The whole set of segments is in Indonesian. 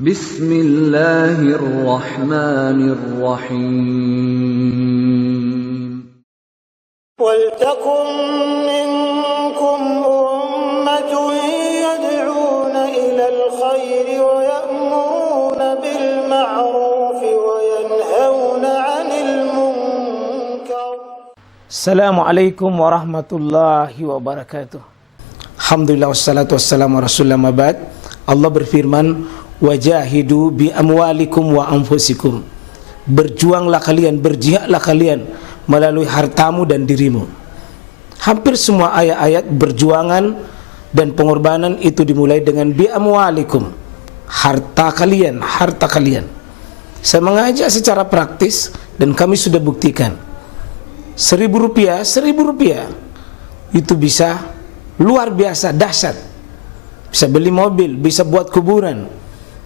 Bismillahirrahmanirrahim. وَلْتَكُنْ مِنْكُمْ أُمَّةٌ يَدْعُونَ إِلَى الْخَيْرِ وَيَأْمُرُونَ بِالْمَعْرُوفِ وَيَنْهَوْنَ عَنِ الْمُنْكَرِ. Assalamualaikum warahmatullahi wabarakatuh. Alhamdulillah wassalatu wassalamu rasulullah mabad. Allah berfirman, wajahidu bi amwalikum wa anfusikum. Berjuanglah kalian, berjihadlah kalian melalui hartamu dan dirimu. Hampir semua ayat-ayat berjuangan dan pengorbanan itu dimulai dengan bi amwalikum, harta kalian, harta kalian. Saya mengajak secara praktis dan kami sudah buktikan. Rp1.000 itu bisa luar biasa dahsyat. Bisa beli mobil, bisa buat kuburan,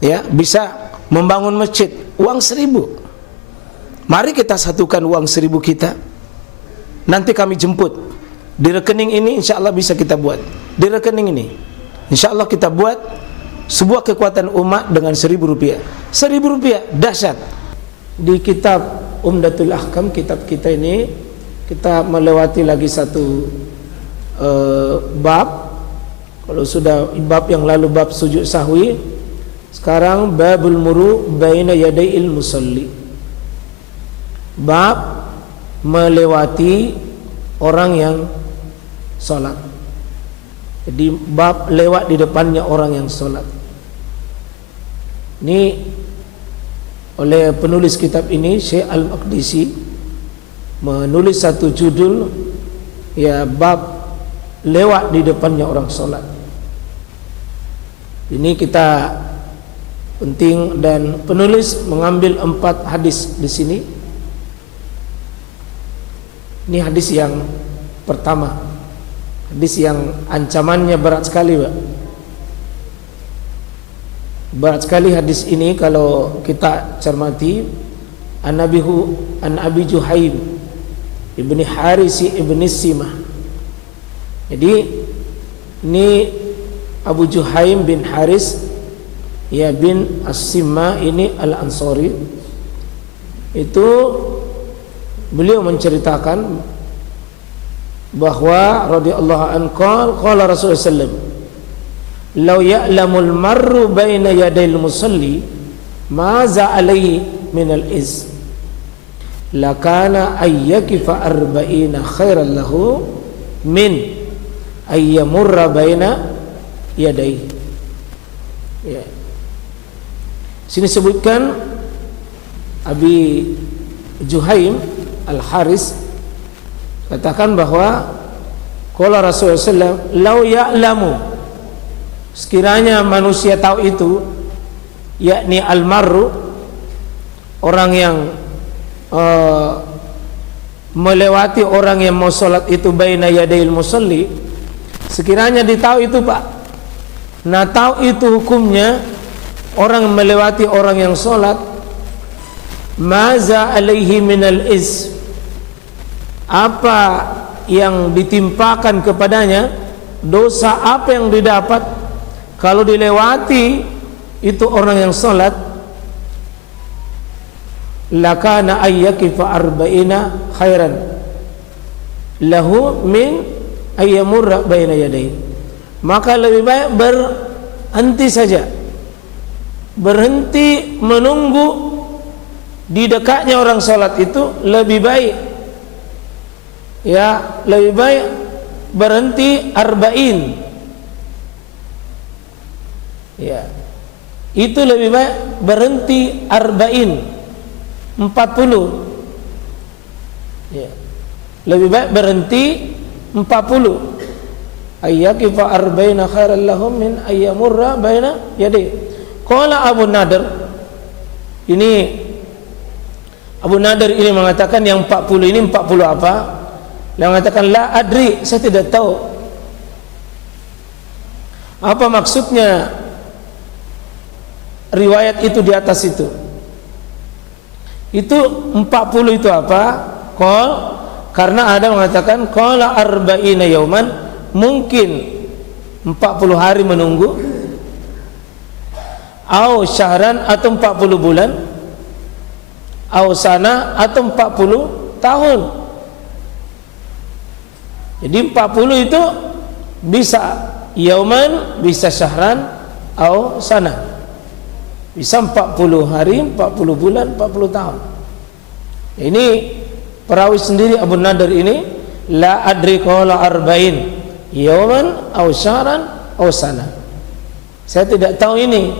ya, bisa membangun masjid. Uang 1.000. Mari kita satukan uang 1.000 kita. Nanti kami jemput. Di rekening ini insya Allah bisa kita buat. Di rekening ini insya Allah kita buat sebuah kekuatan umat dengan Rp1.000. Rp1.000 dahsyat. Di kitab Umdatul Ahkam, kitab kita ini, kita melewati lagi satu bab. Kalau sudah bab yang lalu bab sujud sahwi, sekarang babul muru baina yadayil musalli. Bab melewati orang yang sholat. Jadi bab lewat di depannya orang yang sholat. Ini oleh penulis kitab ini, Syekh Al-Maqdisi, menulis satu judul, ya, bab lewat di depannya orang sholat. Ini kita penting, dan penulis mengambil 4 hadis di sini. Ini hadis yang pertama, hadis yang ancamannya berat sekali, Pak. Berat sekali hadis ini kalau kita cermati. An Abi Juhaim ibni Harisi ibni Simah. Jadi ini Abu Juhaim bin Haris, ya, bin As-Simma ini Al-Ansari. Itu beliau menceritakan bahwa radhiyallahu anhu qala Rasulullah sallallahu alaihi wasallam, "Law ya'lamul marru baina yadayil musalli ma za alaihi min al-iz lakana ayyakifa arba'ina khairan lahu min ayyamurra baina yadayhi." Ya. Sini sebutkan Abi Juhaim Al-Haris katakan bahwa qala Rasulullah sallallahu alaihi wasallam, "Lau ya'lamu," sekiranya manusia tahu itu, yakni al-marru, orang yang melewati orang yang mau sholat itu, baina yadayil musalli, sekiranya ditahu itu, Pak, nah tahu itu hukumnya orang melewati orang yang sholat, maza alaihi minal iz, apa yang ditimpakan kepadanya, dosa apa yang didapat kalau dilewati itu orang yang sholat, lakana ayyakifa arba'ina khairan lahu min ayyamurra baina yadayhi, maka lebih baik berhenti saja, berhenti menunggu di dekatnya orang sholat itu lebih baik, ya, lebih baik berhenti arba'in, ya, itu lebih baik berhenti arba'in 40, ya, lebih baik berhenti 40. Ayyakifa arba'ina khairan lahum min ayyamurra baina yadayhi. Qala Abu Nadir, ini Abu Nadir ini mengatakan yang 40 ini 40 apa? Dia mengatakan la adri, saya tidak tahu apa maksudnya riwayat itu di atas itu. Itu 40 itu apa? Qal, karena ada mengatakan qala arba'ina yauman, mungkin 40 hari menunggu, au syahran atau 40 bulan, au sana atau 40 tahun. Jadi 40 itu bisa yauman, bisa syahran, au sana. Bisa 40 hari, 40 bulan, 40 tahun. Ini perawi sendiri Abu Nadir ini, la adri qala arba'in yauman au syahran au sana. Saya tidak tahu ini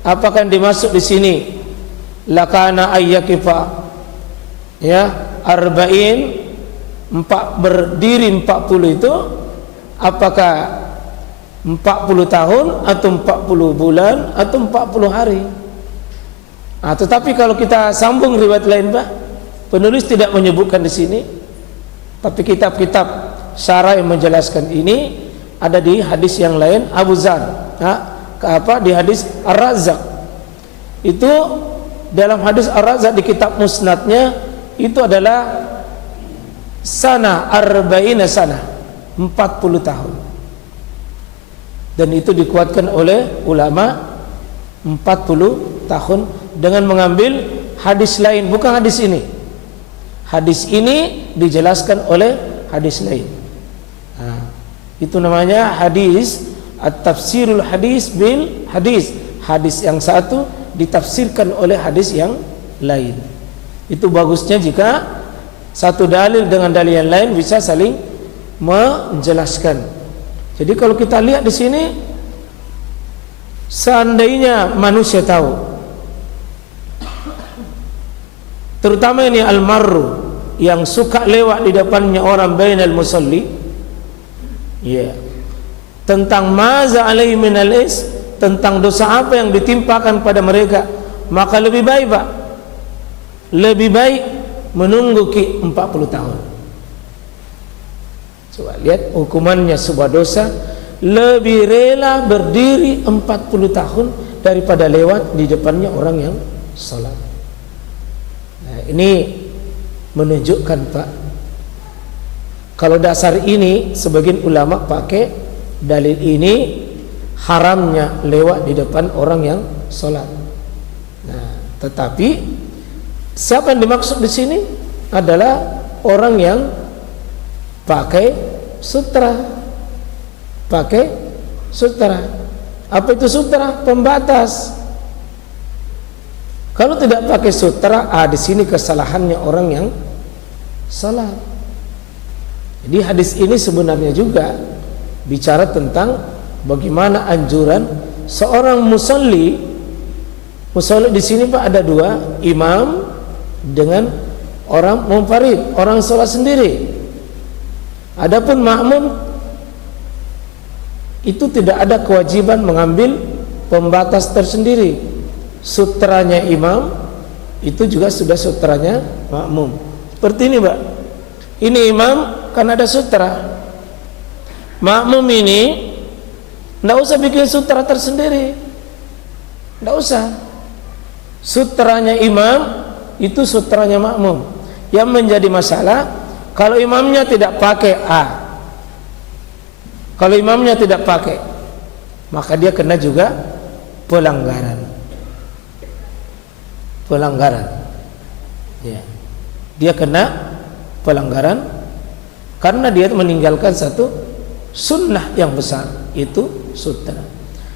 apakah yang dimaksud di sini lakana ayyakifa ya arba'in, berdiri 40 itu apakah 40 tahun atau 40 bulan atau 40 hari. Tetapi kalau kita sambung riwayat lain, Pak, penulis tidak menyebutkan di sini, tapi kitab-kitab syarah yang menjelaskan ini ada di hadis yang lain. Abu Zar di hadis Ar-Razzaq itu, dalam hadis Ar-Razzaq di kitab musnadnya itu adalah sana arba'ina sana, 40 tahun, dan itu dikuatkan oleh ulama 40 tahun dengan mengambil hadis lain, bukan hadis ini. Hadis ini dijelaskan oleh hadis lain. Itu namanya hadis at-tafsirul hadis bil hadis. Hadis yang satu ditafsirkan oleh hadis yang lain. Itu bagusnya jika satu dalil dengan dalil yang lain bisa saling menjelaskan. Jadi kalau kita lihat di sini, seandainya manusia tahu, terutama ini al-marru yang suka lewat di depannya orang bainal musalli, tentang maza alaihi minal is, tentang dosa apa yang ditimpakan pada mereka, maka lebih baik, Pak, lebih baik menunggu 40 tahun. Coba lihat hukumannya sebuah dosa, lebih rela berdiri 40 tahun daripada lewat di depannya orang yang salat. Nah, ini menunjukkan, Pak, kalau dasar ini sebagian ulama pakai dalil ini haramnya lewat di depan orang yang salat. Nah, tetapi siapa yang dimaksud di sini adalah orang yang pakai sutra. Pakai sutra. Apa itu sutra? Pembatas. Kalau tidak pakai sutra, di sini kesalahannya orang yang salat. Jadi hadis ini sebenarnya juga bicara tentang bagaimana anjuran seorang musalli. Musalli di sini, Pak, ada dua, imam dengan orang munfarid, orang salat sendiri. Adapun makmum itu tidak ada kewajiban mengambil pembatas tersendiri. Sutranya imam itu juga sudah sutranya makmum. Seperti ini, Pak. Ini imam kan ada sutra. Makmum ini tidak usah bikin sutra tersendiri, tidak usah. Sutranya imam itu sutranya makmum. Yang menjadi masalah kalau imamnya tidak pakai kalau imamnya tidak pakai, maka dia kena juga pelanggaran. Dia kena pelanggaran karena dia meninggalkan satu sunnah yang besar, itu sutra.